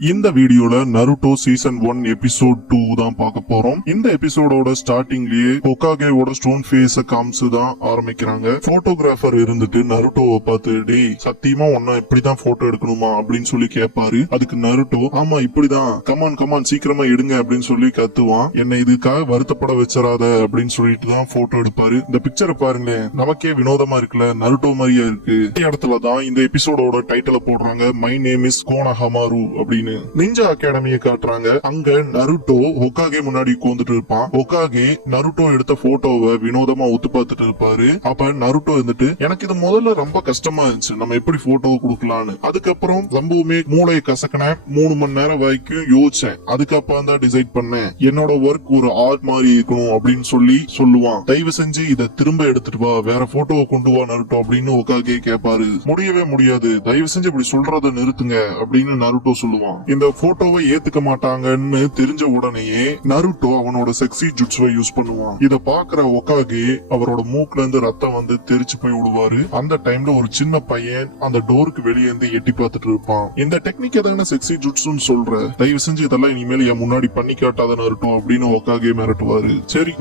இந்த வீடியோல Naruto season 1 episode 2 தான் பார்க்க போறோம். இந்த எபிசோடோட ஸ்டார்டிங்லயே ஹோகாகேவோட ஸ்டோன் ஃபேஸ காமிச்சு தான் ஆரம்பிக்கிறாங்க. போட்டோகிராஃபர் இருந்துட்டு நருட்டோவை பார்த்து, டேய் சத்தியமா ஒன்ன இப்படிதான் போட்டோ எடுக்கணுமா அப்படின்னு சொல்லி கேட்பாரு. அதுக்கு நருட்டோ, ஆமா இப்படிதான், கமான் சீக்கிரமா எடுங்க அப்படின்னு சொல்லி கத்துவான். என்ன இதுக்காக வருத்தப்பட வச்சிடாத அப்படின்னு சொல்லிட்டு தான் போட்டோ எடுப்பாரு. இந்த பிக்சரை பாருங்களேன், நமக்கே வினோதமா இருக்குல்ல, நருட்டோ மாதிரியா இருக்கு. இந்த இடத்துல தான் இந்த எபிசோடோட டைட்டில போடுறாங்க, மை நேம் இஸ் கோனஹமாரு அப்படின்னு. நிஞ்சா அகாடமியை காட்டுறாங்க. அங்க நருட்டோ ஹோகாகே முன்னாடி உட்கார்ந்துட்டு இருப்பான். ஹோகாகே நருட்டோ எடுத்த போட்டோவை வினோதமா ஒத்து பார்த்துட்டு இருப்பாரு. அப்ப நருட்டோ இருந்துட்டு, எனக்கு இது முதல்ல ரொம்ப கஷ்டமா இருந்துச்சு, நம்ம எப்படி போட்டோ கொடுக்கலான்னு. அதுக்கப்புறம் ரொம்பவுமே மூளையை கசக்கின 3 மணி நேரம் வரைக்கும் யோசிச்சேன். அதுக்கப்புறம் தான் டிசைட் பண்ணேன், என்னோட ஒர்க் ஒரு ஆர்ட் மாதிரி இருக்கணும் அப்படின்னு சொல்லி சொல்லுவான். தயவு செஞ்சு இதை திரும்ப எடுத்துட்டு வா, வேற போட்டோவை கொண்டு வா நருட்டோ அப்படின்னு ஹோகாகே கேட்பாரு. முடியவே முடியாது, தயவு செஞ்சு இப்படி சொல்றதை நிறுத்துங்க அப்படின்னு நருட்டோ சொல்லுவான். இந்த போட்டோவை ஏத்துக்க மாட்டாங்கன்னு தெரிஞ்ச உடனேயே நருட்டோ அவனோட செக்ஸி ஜுட்ஸுவை யூஸ் பண்ணுவான். இத பாக்குற ஹோகாகே அவரோட மூக்குல இருந்து ரத்தம் வந்து தெரிச்சு போய் விடுவாரு. அந்த டைம்ல ஒரு சின்ன பையன் அந்த டோருக்கு வெளியே இருந்து எட்டி பார்த்துட்டு இருப்பான். இந்த டெக்னிக் எதான செக்ஸி ஜுட்ஸுன்னு சொல்ற, தயவு செஞ்சு இதெல்லாம் இனிமேல் என் முன்னாடி பண்ணி காட்டாத நருட்டோ அப்படின்னு ஹோகாகே மிரட்டுவாரு. சரி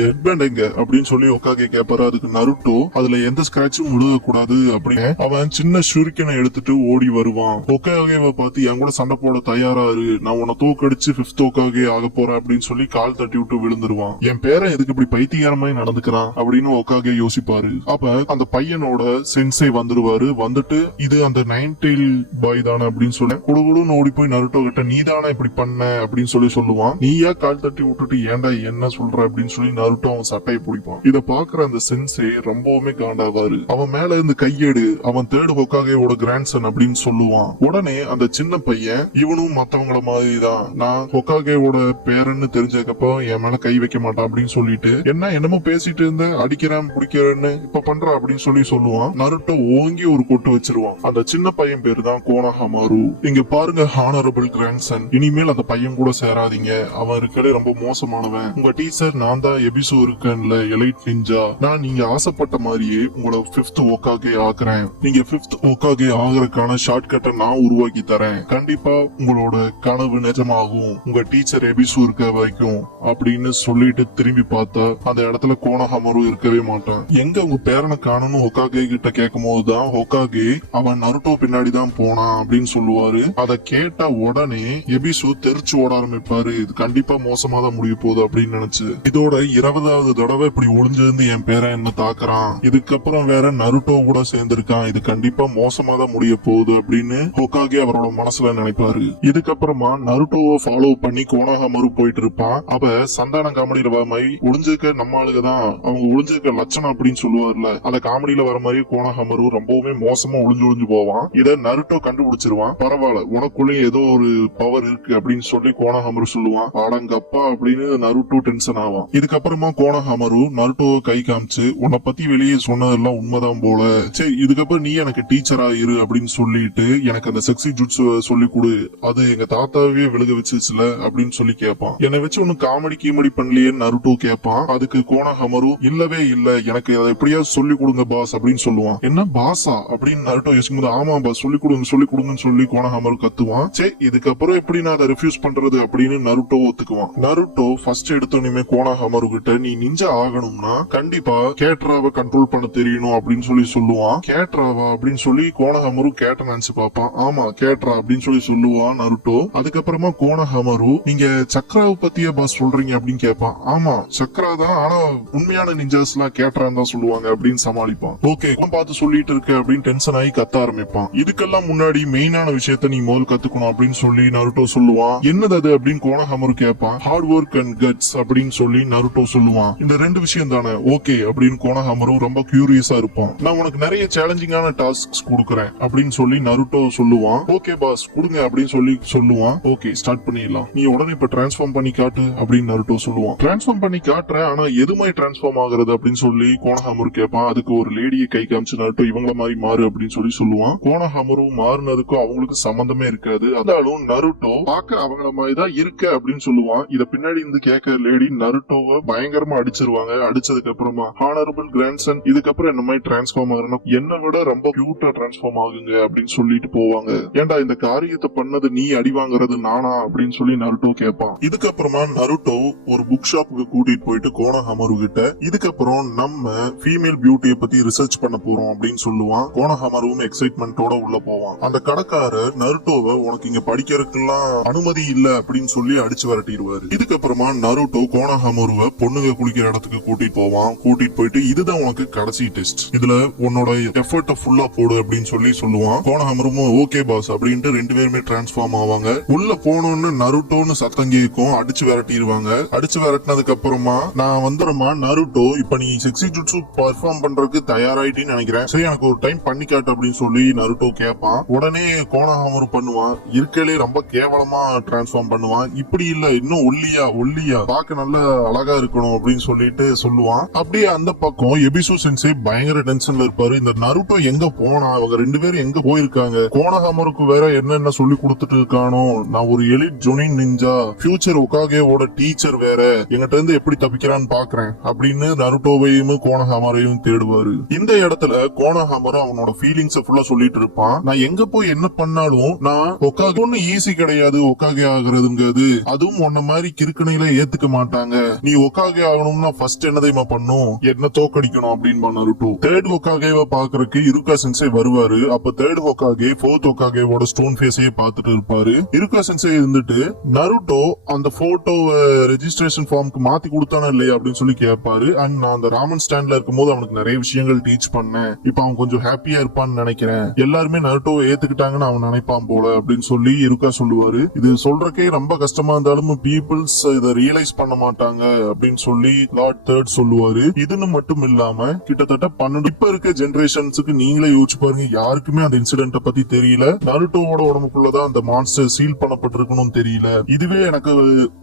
ஹெட்பேண்ட் எங்க அப்படின்னு சொல்லி ஹோகாகே கேட்பாரு. அதுக்கு நருட்டோ, அதுல எந்த ஸ்கிராச்சும் விழுகக்கூடாது அப்படின்னு அவன் சின்ன ஷுரிக்கனை எடுத்துட்டு ஓடி வருவான். ஹோகாகேவை பார்த்து, என் கூட சண்டை போட தயாராரு, நான் உன்னை தோக்கடிச்சு 5th ஹோகாகே ஆக போறேன் அப்படின்னு சொல்லி கால் தட்டி விட்டு விழுந்துருவான். என் பேரன் எதுக்கு இப்படி பைத்தியகாரமாய் நடந்துக்கிறான் அப்படின்னு ஹோகாகே யோசிப்பாரு. அப்ப அந்த பையனோட சென்சை வந்துருவாரு. வந்துட்டு, இது அந்த 9 பாய் தானே அப்படின்னு சொல்லி குடுகுடுன்னு ஓடி போய் நருட்டோ கிட்ட, நீ தானே இப்படி பண்ண அப்படின்னு சொல்லி சொல்லுவான். நீயா கால் தட்டி விட்டுட்டு ஏன்டா என்ன சொல்ற அப்படின்னு சொல்லி நருட்டோ அவன் சட்டையை பிடிப்பான். இத பாக்குற அந்த சென்சை ரொம்பவுமே காண்டாவாரு. அவன் மேல இருந்து கையெடு, அவன் 3rd ஹோகாகேவோட கிராண்ட்சன் அப்படின்னு சொல்லுவான். உடனே அந்த சின்ன பையன், இவனும் மத்தவங்கள மாதிரிதான், நான் ஹோகாகேவோட பேரன்னு தெரிஞ்சதுக்கப்புறம் என் மேல கை வைக்க மாட்டான் அப்படின்னு சொல்லிட்டு, என்னமோ பேசிட்டு இருந்த, அடிக்கிறேன் பிடிக்கிறேன்னு இப்ப பண்ற அப்படின்னு சொல்லி சொல்லுவான். நருட்டோ ஓங்கி ஒரு கொட்டு வச்சிருவான். அந்த சின்ன பையன் பேரு தான் கோனஹமாரு. இங்க பாருங்க ஹானரபிள் கிராண்ட்சன், இனிமேல் அந்த பையன் கூட சேராதீங்க, அவன் இருக்கலே ரொம்ப மோசமானவன். உங்க டீச்சர் நான் தான், எபிசோ இருக்கேன்ல எலைட் நிஞ்சா, நான் நீங்க ஆசைப்பட்ட மாதிரியே உங்களோட 5th ஹோகாகே ஆக்குறேன். நீங்க 5th ஹோகாகே ஆகுறதுக்கான ஷார்ட்கட்டை நான் உருவாக்கி தரேன். கண்டிப்பா உங்களோட கனவு நிஜமாகும், உங்க டீச்சர் எபிசு இருக்க வரைக்கும் அப்படின்னு சொல்லிட்டு திரும்பி பார்த்தா அந்த இடத்துல கோனஹமாரு இருக்கவே மாட்டான். எங்க உங்க பேரனை காணணும் ஹோகாகே கிட்ட கேட்கும் போதுதான் ஹோகாகே, அவன் நருட்டோ பின்னாடி தான் போனான் அப்படின்னு சொல்லுவாரு. அத கேட்ட உடனே எபிசு தெரிச்சு ஓட ஆரம்பிப்பாரு. இது கண்டிப்பா மோசமா தான் முடிய போகுது அப்படின்னு நினைச்சு, இதோட 20வது தடவை இப்படி ஒளிஞ்சிருந்து என் பேரன் என்ன தாக்குறான், இதுக்கப்புறம் வேற நருட்டோ கூட சேர்ந்திருக்கான், இது கண்டிப்பா மோசமா தான் முடிய போகுது அப்படின்னு ஹோகாகே அவரோட மனசுல நினைப்பாரு. இதுக்கப்புறமா நருட்டோவை ஃபாலோ பண்ணி கோனஹமாரு போயிட்டு இருப்பான். அப்ப சந்தான காமெடியில வர மாதிரி ஒளிஞ்சிருக்க நம்ம ஆளுங்க தான் அவங்க ஒளிஞ்சிருக்க லட்சணம் அப்படின்னு சொல்லுவார்ல, அந்த காமெடியில வர மாதிரி கோனஹமாரு ரொம்பவுமே மோசமா ஒளிஞ்சு போவான். இத நருட்டோ கண்டுபிடிச்சிருவான். பரவாயில்ல, உனக்குள்ளேயும் ஏதோ ஒரு பவர் இருக்கு அப்படின்னு சொல்லி கோனஹமாரு சொல்லுவான். ஆடங்கப்பா அப்படின்னு நருட்டோ டென்ஷன் ஆவான். இதுக்கப்புறமா கோனஹமாரு நருட்டோவை கை காமிச்சு, உன்னை பத்தி வெளியே சொன்னதெல்லாம் உண்மைதான் போல, சரி இதுக்கப்புறம் நீ எனக்கு டீச்சரா இரு அப்படின்னு சொல்லிட்டு எனக்கு அந்த செக்ஸி ஜுட்ஸ் சொல்லி கொடு, அது எங்க தாத்தாவே விழுக வச்சுச்சுல அப்படின்னு சொல்லி கேட்பான். என்னை வச்சு ஒன்னு காமெடி கீமெடி பண்ணலையே நருட்டோ கேட்பான். அதுக்கு கோனஹமாரு, இல்லவே இல்ல, எனக்கு அதை எப்படியா சொல்லி கொடுங்க பாஸ் அப்படின்னு சொல்லுவான். என்ன பாஸா அப்படின்னு நருட்டோ யோசிக்கும் போது, ஆமா பாஸ் சொல்லி கொடுங்கன்னு சொல்லி கோனஹமாரு கத்துவான். சரி இதுக்கப்புறம் எப்படி நான் அதை ரெஃப்யூஸ் பண்றது அப்படின்னு நருட்டோ ஒத்துக்குவான். நருட்டோ ஃபர்ஸ்ட் எடுத்தோன்னே கோனஹமாரு கிட்ட, நீ நிஞ்சா ஆகணும்னா கண்டிப்பா கேட்ராவை கண்ட்ரோல் பண்ண தெரியணும் அப்படின்னு சொல்லி சொல்லுவான். கேட்ராவா அப்படின்னு சொல்லி கோனஹமாரு கேட்ட நினைச்சு பாப்பான். ஆமா கேட்ரா அப்படின்னு சொல்லி சொல்லுவான் நருட்டோ. அதுக்கப்புறமா கோனஹமாரு, நீங்க சக்ராவை பத்தியே பாஸ் சொல்றீங்க அப்படின்னு கேட்பான். ஆமா சக்ரா தான், ஆனா உண்மையான நிஞ்சாஸ் எல்லாம் கேட்ரான்னு தான் சொல்லுவாங்க அப்படின்னு சமாளிப்பான். ஓகே பார்த்து சொல்லிட்டு இருக்க அப்படின்னு டென்ஷன் ஆகி கத்த ஆரம்பிப்பான். இதுக்கெல்லாம் முன்னாடி மெயினான விஷயத்த நீ முதல் கத்துக்கணும் அப்படின்னு சொல்லி நருட்டோ சொல்லுவான். என்னது அது அப்படின்னு கோனஹமாரு கேட்பான். ஹார்ட் ஒர்க் அண்ட் கட்ஸ் அப்படின்னு சொல்லி நருட்டோ சொல்லுவான். இந்த 2 விஷயம் தானே, ஓகே அப்படின்னு கோனஹமாரு ரொம்ப கியூரியஸா இருப்பான். நான் உனக்கு நிறைய சேலஞ்சிங்கான டாஸ்க்ஸ் கொடுக்குறேன் அப்படின்னு சொல்லி நருட்டோ சொல்லுவான். ஓகே பாஸ் கொடுங்க அப்படின்னு சொல்லி சொல்லுவான். ஓகே ஸ்டார்ட் பண்ணிடலாம், நீ உடனே இப்ப டிரான்ஸ்ஃபார்ம் பண்ணி காட்டு அப்படின்னு நருட்டோ சொல்லுவான். டிரான்ஸ்ஃபார்ம் பண்ணி காட்டுறேன், ஆனா எது மாதிரி டிரான்ஸ்ஃபார்ம் ஆகுறது அப்படின்னு சொல்லி கோனஹமாரு கேட்பான். அதுக்கு ஒரு லேடியை கை காமிச்சு நருட்டோ இவங்கள மாதிரி மாறு அப்படின்னு சொல்லி சொல்லுவான். கோனஹமாரு மாறுனதுக்கும் அவங்களுக்கு சம்பந்தமே இருக்காது. அதாலும் நருட்டோ பார்க்க அவங்கள மாதிரி தான் இருக்க அப்படின்னு சொல்லுவான். இத பின்னாடி இருந்து கேட்க லேடி நருட்டோவை பயங்கரமா அடிச்சிருவாங்க. அடிச்சதுக்கு அப்புறமா, ஹானரபிள் கிராண்ட்சன் இதுக்கப்புறம் என்ன மாதிரி டிரான்ஸ்ஃபார்ம் ஆகுறேன்னா என்னை விட ரொம்ப கியூட்டா டிரான்ஸ்ஃபார்ம் ஆகுங்க அப்படின்னு சொல்லிட்டு போவாங்க. ஏன்டா இந்த காரியத்தை பண்ணது நீ அடி வாங்குறது நானா அப்படின்னு சொல்லி நருட்டோ கேட்பான். இதுக்கப்புறமா நருட்டோ ஒரு புக் ஷாப்புக்கு கூட்டிட்டு போயிட்டு கோனோஹாமரு கிட்ட இதுக்கப்புறம் நம்ம ஃபீமேல் பியூட்டியை பத்தி ரிசர்ச் பண்ண போறோம் அப்படின்னு சொல்லுவான். கோனோஹாமருவும் எக்ஸைட்மெண்டோட உள்ள போவான். அந்த கடைக்காரர் நருட்டோவை உனக்கு இங்க படிக்கிறதுக்கெல்லாம் அனுமதி இல்ல அப்படின்னு சொல்லி அடிச்சு விரட்டிடுவாரு. இதுக்கப்புறமா நருட்டோ கோனோஹாமருவை பொண்ணுங்க குளிக்கிற இடத்துக்கு கூட்டிட்டு போவான். கூட்டிட்டு போயிட்டு இதுதான் உனக்கு கடைசி டெஸ்ட், இதுல உன்னோட எஃபர்ட்ட ஃபுல்லா போடு அப்படின்னு சொல்லி சொல்லுவான். கோனோஹாமரும் ஓகே பாஸ் அப்படின்ட்டு ரெண்டு பேருமே டிரான்ஸ்ஃபார்ம் ஆவாங்க. உள்ள போனோன்னு நருட்டோன்னு சத்தம் கேட்கும், அடிச்சு விரட்டிடுவாங்க. அடிச்சு விரட்டினதுக்கு அப்புறமா நான் வந்துடுமா நருட்டோ இப்ப நீ செக்ஸி ஜுட்சு பெர்ஃபார்ம் பண்றதுக்கு தயாராயிட்டின்னு நினைக்கிறேன், சரி எனக்கு ஒரு டைம் பண்ணி காட்டு அப்படின்னு சொல்லி நருட்டோ கேட்பான். உடனே கோனோஹாமரு பண்ணுவான், இருக்கலே ரொம்ப கேவலமா டிரான்ஸ்ஃபார்ம் பண்ணுவான். இப்படி இல்ல இன்னும் ஒல்லியா பார்க்க நல்ல அழகா இருக்கணும் அப்படின்னு சொல்லிட்டு சொல்லுவான். அப்படியே அந்த பக்கம் எபிசு சென்சே பயங்கர டென்ஷன்ல இருப்பாரு. இந்த நருட்டோ எங்க போனா, அவங்க ரெண்டு பேரும் எங்க போயிருக்காங்க, கோனோஹாமருக்கு வேற என்னென்ன சொல்லி கொடுத்துட்டு இருக்கானோ, நான் ஒரு எலிட் ஜொனின் நிஞ்சா ஃபியூச்சர் ஒகாகேவோட டீச்சர் வேற, எங்கிட்ட இருந்து எப்படி தப்பிக்கிறான்னு பாக்குறேன் அப்படின்னு நருட்டோவையும் கோனோஹாமரையும் தேடுவாரு. இந்த இடத்துல கோனோஹாமரு அவனோட ஃபீலிங்ஸ் ஃபுல்லா சொல்லிட்டு இருப்பான். நான் எங்க போய் என்ன பண்ணாலும் நான் ஒகாகே ஒண்ணு ஈஸி கிடையாது, ஒகாகே ஆகுறதுங்கிறது அதுவும் உன்ன மாதிரி கிறுக்கணையில ஏத்துக்க மாட்டாங்க. நீ ஒகாகே ஆகணும்னா ஃபர்ஸ்ட் என்ன தெரியுமா பண்ணும், என்ன தோக்கடிக்கணும் அப்படின்னு நருட்டோ. தேர்ட் ஒகாகேவை பாக்குறதுக்கு இருகா சென்சே வருவாரு. அப்ப தேர்ட் ஒகாகே ஃபோர்த் ஒகாகேவோட ஸ்டோன் ஃபேஸையே பார்த்துட்டு இருப்பாரு. இருகா சென்சே இருந்துட்டு நருட்டோ அந்த போட்டோவை ரெஜிஸ்ட்ரேஷன் ஃபார்முக்கு மாத்தி கொடுத்தானே இல்லையா அப்படின்னு சொல்லி கேட்பாரு. அண்ட் நான் அந்த ராமன் ஸ்டாண்ட்ல இருக்கும்போது அவனுக்கு நிறைய விஷயங்கள் டீச் பண்ணேன், இப்ப அவன் கொஞ்சம் ஹாப்பியா இருப்பான்னு நினைக்கிறேன், எல்லாருமே நருட்டோவை ஏத்துக்கிட்டாங்கன்னு அவன் நினைப்பான் போல அப்படின்னு சொல்லி இருக்கா சொல்லுவாரு. இது சொல்றக்கே ரொம்ப கஷ்டமா இருந்தாலும் பீப்புள்ஸ் இதை ரியலைஸ் பண்ண மாட்டாங்க அப்படின்னு சொல்லி லார்ட் தேர்ட் சொல்லுவாரு. இதுன்னு மட்டும் இல்லாம கிட்டத்தட்ட 12 இப்ப இருக்க ஜெனரேஷன்ஸுக்கு நீங்களே யோசிச்சு பாருங்க, யாருக்குமே அந்த இன்சிடென்ட் பத்தி தெரியல. நருட்டோவோட உடம்புக்குள்ளதான் அந்த மான்ஸ்டர் சீல் பண்ணப்பட்டிருக்கணும் தெரியல. இதுவே எனக்கு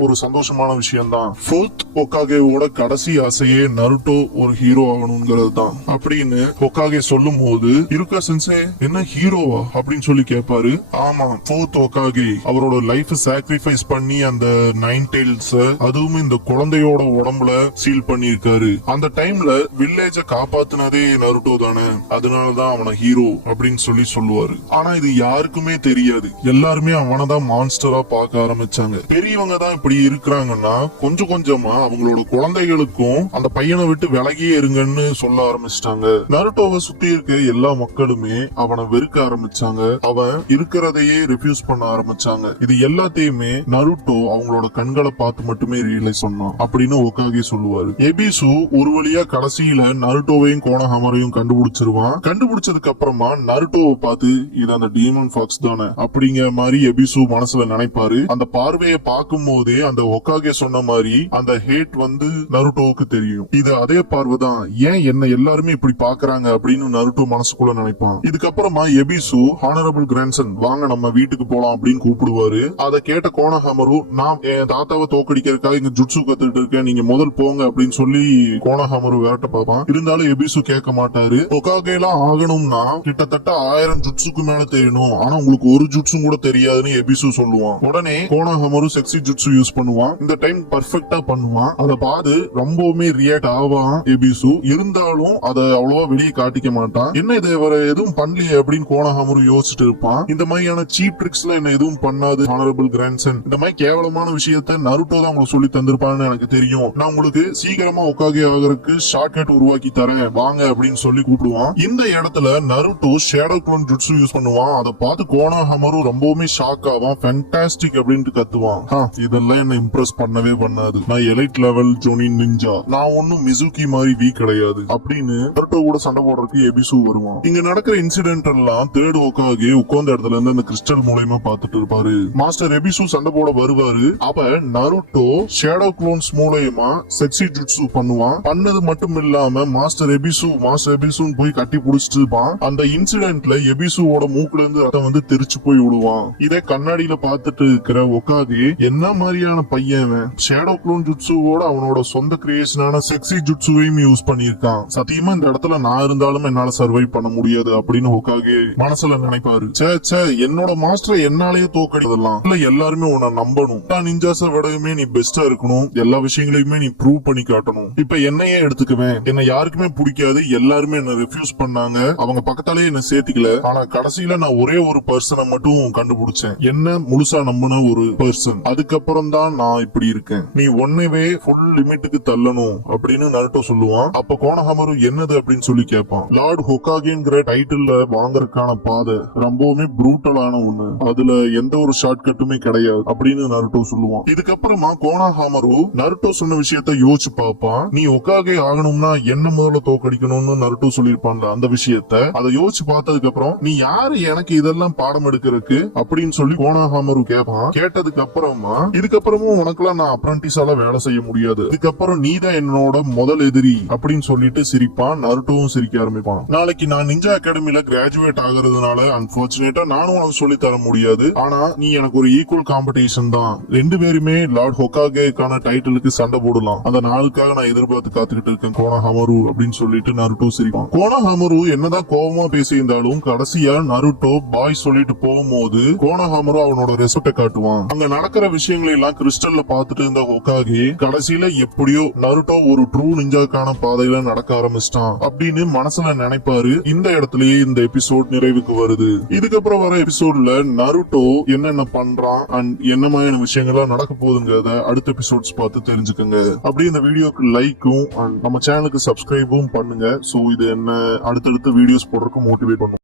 ஒரு சந்தோஷமான விஷயம் தான். ஃபோர்த் ஒகாகேவோட கடைசி ஆசையே நருட்டோ ஒரு ஹீரோ ஆகணுங்கிறது தான் அப்படின்னு ஒகாகே சொல்லும் போது இருக்கா சென்சே என்ன ஹீரோவா அப்படின்னு சொல்லி கேட்பாரு. ஆமா, ஃபோர்த் ஒகாகே அவரோட லைஃப் சாக்ரிஃபைஸ் பண்ணி அந்த 9 டெய்ல்ஸ் அதுவும் இந்த குழந்தையோட உடம்புல சீல் பண்ணிருக்காரு. அந்த டைம்ல வில்லேஜ காப்பாத்தினதே நருட்டோ தானே, அதனாலதான் அவனை ஹீரோ அப்படின்னு சொல்லி சொல்லுவாரு. ஆனா இது யாருக்குமே தெரியாது, எல்லாருமே அவனதான் மான்ஸ்டரா பார்க்க ஆரம்பிச்சாங்க. பெரியவங்க தான் இப்படி இருக்கிறாங்கன்னா கொஞ்சம் கொஞ்சமா அவங்களோட குழந்தைகளுக்கும் அந்த பையனை விட்டு விலகியே இருங்கன்னு சொல்ல ஆரம்பிச்சிட்டாங்க. நருட்டோவை சுத்தி இருக்க எல்லா மக்களுமே அவனை வெறுக்க ஆரம்பிச்சாங்க, அவன் இருக்கிறதையே ரிஃப்யூஸ் பண்ண ஆரம்பிச்சாங்க. இது எல்லாத்தையுமே நருட்டோ அவங்களோட கண்களை பார்த்து மட்டுமே ரியலைஸ் பண்ணான் அப்படின்னு ஒகாகே சொல்லுவாரு. எபிசு ஒரு வழியா கடைசியில நருட்டோவையும் கோனோஹாமரையும் கண்டுபிடிச்சிருவான். கண்டுபிடிச்சதுக்கு அப்புறமா நருட்டோவை பார்த்து இது அந்த டீமன் ஃபாக்ஸ் தானே அப்படிங்கிற மாதிரி எபிசு மனசுல நினைப்பாரு. அந்த பார்வையை பார்க்கும் போதே அந்த ஒகாகே சொன்ன மாதிரி அந்த ஹேட் வந்து நருட்டோவுக்கு தெரியும். இது அதே பார்வைதான், ஏன் என்ன எல்லாருமே இப்படி பாக்குறாங்க அப்படின்னு நருட்டோ மனசுக்குள்ள நினைப்பான். இதுக்கப்புறமா எபிசு ஹானரபிள் கிராண்ட்சன் வாங்க நம்ம வீட்டுக்கு போலாம் அப்படின்னு கூப்பிடுவாரு. அதை கேட்ட கோனோஹாமரு நான் என் தாத்தாவை தோக்கடிக்கிறதுக்காக இங்க ஜுட்சு கத்துக்கிட்டு இருக்கேன், நீங்க முதல் போங்க அப்படின்னு சொல்லி கோனோஹாமரு விரட்ட பார்ப்பான். இருந்தாலும் எபிசு கேட்க மாட்டாரு. ஒகாகே எல்லாம் ஆகணும்னா கிட்டத்தட்ட 1000 ஜுட்சுக்கு மேல தெரியணும், ஆனா உங்களுக்கு ஒரு ஜுட்சும் கூட தெரியாதுன்னு எபிசு சொல்லுவான். உடனே கோனோஹாமரு செக்ஸி ஜுட்சு யூஸ் பண்ணுவான். இந்த டைம் பர்ஃபெக்ட்டா பண்ணுவான். அதை பார்த்து ரொம்பவுமே ரியாக்ட் ஆவான் எபிசு. இருந்தாலும் அதை அவ்வளவா வெளியே காட்டிக்க மாட்டான். என்ன இது வேற எதுவும் பண்ணலையே அப்படின்னு கோனோஹாமரு யோசிச்சுட்டு இருப்பான். இந்த மாதிரியான சீப் ட்ரிக்ஸ் எல்லாம் என்ன எதுவும் பண்ணாது ஹானரபிள் கிராண்ட்சன், இந்த மாதிரி கேவலமான விஷயத்த நருட்டோ தான் உங்களுக்கு சொல்லி தந்திருப்பான்னு எனக்கு தெரியும், நான் உங்களுக்கு சீக்கிரமா ஒகாகே ஆகிறதுக்கு ஷார்ட்கட் உருவாக்கி தரேன் வாங்க அப்படின்னு சொல்லி கூப்பிடுவான். இந்த இடத்துல Naruto shadow clone jutsu use பண்ணுவான். அதை பார்த்து கோனோஹாமரு ரொம்பவுமே ஷாக் ஆவான். ஃபேண்டாஸ்டிக் அப்படின்ட்டு கத்துவான். இதெல்லாம் என்ன இம்ப்ரெஸ் பண்ணவே பண்ணாது, நான் எலைட் லெவல் ஜொனின் நிஞ்சா, நான் ஒன்னும் மிசுகி மாதிரி வீக் கிடையாது அப்படின்னு நருட்டோ கூட சண்டை போடுறதுக்கு எபிசு வருவான். இங்க நடக்கிற இன்சிடென்ட் எல்லாம் தேர்ட் ஒகாகே உட்கார்ந்த இடத்துல இருந்து அந்த கிறிஸ்டல் மூலமா பார்த்துட்டு இருப்பாரு. மாஸ்டர் எபிசு சண்டை போட வருவாரு. அப்ப நருட்டோ ஷேடோ க்ளோன்ஸ் மூலமா செக்ஸி ஜுட்சு பண்ணுவான். பண்ணது மட்டும் இல்லாம மாஸ்டர் எபிசு போய் கட்டி புடிச்சிட்டு இருப்பான். அந்த இன்சிடென்ட்ல எபிசுவோட மூக்குல இருந்து ரத்தம் வந்து தெரிச்சு போய் விடுவான். இதை கண்ணாடியில பார்த்துட்டு இருக்கிற ஒகாகே என்ன மாதிரியான பையன், ஷேடோ க்ளோன் ஜுட்சுவோட அவனோட சொந்த கிரியேஷனான செக்ஸி ஜுட்சுவையும் யூஸ் பண்ணிருக்கான், சத்தியமா இந்த இடத்துல நான் இருந்தாலும் என்னால சர்வைவ் பண்ண முடியாது அப்படின்னு ஒகாகே மனசுல நினைப்பாரு. என்னோட மாஸ்டர் என்னாலேயே தோக்கடிக்கலாம் இல்ல, எல்லாருமே உன்னை நம்பணும், நிஞ்சாஸ விடவுமே நீ பெஸ்டா இருக்கணும், எல்லா விஷயங்களையுமே நீ ப்ரூவ் பண்ணி காட்டணும். இப்ப என்னையே எடுத்துக்குவேன், என்ன யாருக்குமே பிடிக்காது, எல்லாருமே என்ன ரிஃப்யூஸ் பண்ணாங்க, அவங்க பக்கத்தாலே என்ன சேர்த்துக்கல, ஆனா கடைசியில நான் ஒரே ஒரு பர்சனை மட்டும் நானும் கண்டுபிடிச்சேன். என்ன முழுசா நம்பின ஒரு பர்சன். அதுக்கப்புறம் தான் நான் இப்படி இருக்கேன். நீ ஒன்னவே ஃபுல் லிமிட்டுக்கு தள்ளணும் அப்படின்னு நருட்டோ சொல்லுவான். அப்ப கோனஹாமரு என்னது அப்படின்னு சொல்லி கேட்பான். லார்ட் ஹொகாகேங்கிற டைட்டில் வாங்கறதுக்கான பாதை ரொம்பவுமே ப்ரூட்டலான ஒண்ணு. அதுல எந்த ஒரு ஷார்ட் கட்டுமே கிடையாது அப்படின்னு நருட்டோ சொல்லுவான். இதுக்கப்புறமா கோனஹாமரு நருட்டோ சொன்ன விஷயத்த யோசிச்சு பார்ப்பான். நீ ஹொகாகே ஆகணும்னா என்ன முதல்ல தோக்கடிக்கணும்னு நருட்டோ சொல்லிருப்பான்ல அந்த விஷயத்த. அதை யோசிச்சு பார்த்ததுக்கு அப்புறம் நீ யாரு எனக்கு இதெல்லாம் பாடம் எடுக்கிறதுக்கு அப்படின்னு சொல்லி கோனஹாமரு கேட்பான். கேட்டதுக்கு அப்புறமா இதுக்கப்புறமும் உனக்குலாம் நான் அப்ரண்டிஸால வேலை செய்ய முடியாது, இதுக்கப்புறம் நீதான் என்னோட முதல் எதிரி அப்படின்னு சொல்லிட்டு சிரிப்பான். நருட்டோவும் சிரிக்க ஆரம்பிப்பான். நாளைக்கு நான் நிஞ்சா அகாடமில கிராஜுவேட் ஆகுறதுனால அன்பார்ச்சுனேட்டா நானும் உனக்கு சொல்லி தர முடியாது. ஆனா நீ எனக்கு ஒரு ஈக்குவல் காம்படிஷன் தான். ரெண்டு பேருமே லார்ட் ஹொகாகேக்கான டைட்டிலுக்கு சண்டை போடலாம். அந்த நாளுக்காக நான் எதிர்பார்த்து காத்துக்கிட்டு இருக்கேன் கோனஹாமரு அப்படின்னு சொல்லிட்டு நருட்டோ சிரிப்பான். கோனஹாமரு என்னதான் கோபமா பேசியிருந்தாலும் கடைசியா நருட்டோ பாய் சொல்லிட்டு போகும்போது கோனஹாமரு அவனோட ரெஸ்பெக்ட காட்டுவான். அங்க நடக்கிற விஷயங்களை எல்லாம் கிறிஸ்டல்ல பாத்துட்டு இருந்த ஹொகாகே கடைசியில எப்படியோ நருட்டோ ஒரு ட்ரூ நிஞ்சாக்கான பாதையில நடக்க ஆரம்பிச்சிட்டான் அப்படின்னு மனசுல நினைப்பாரு. இந்த இடத்துலயே இந்த எபிசோட் நிறைவுக்கு வருது. இதுக்கப்புறம் வர எபிசோட்ல நருட்டோ என்னென்ன பண்றான் அண்ட் என்ன மாதிரியான விஷயங்கள்லாம் நடக்க போகுதுங்கிறத அடுத்த எபிசோட்ஸ் பார்த்து தெரிஞ்சுக்கோங்க. அப்படி இந்த வீடியோக்கு லைக்கும் அண்ட் நம்ம சேனலுக்கு சப்ஸ்கிரைபும் பண்ணுங்க. சோ இது என்ன அடுத்தடுத்த வீடியோஸ் போடுறதுக்கு மோட்டிவேட் பண்ணும்.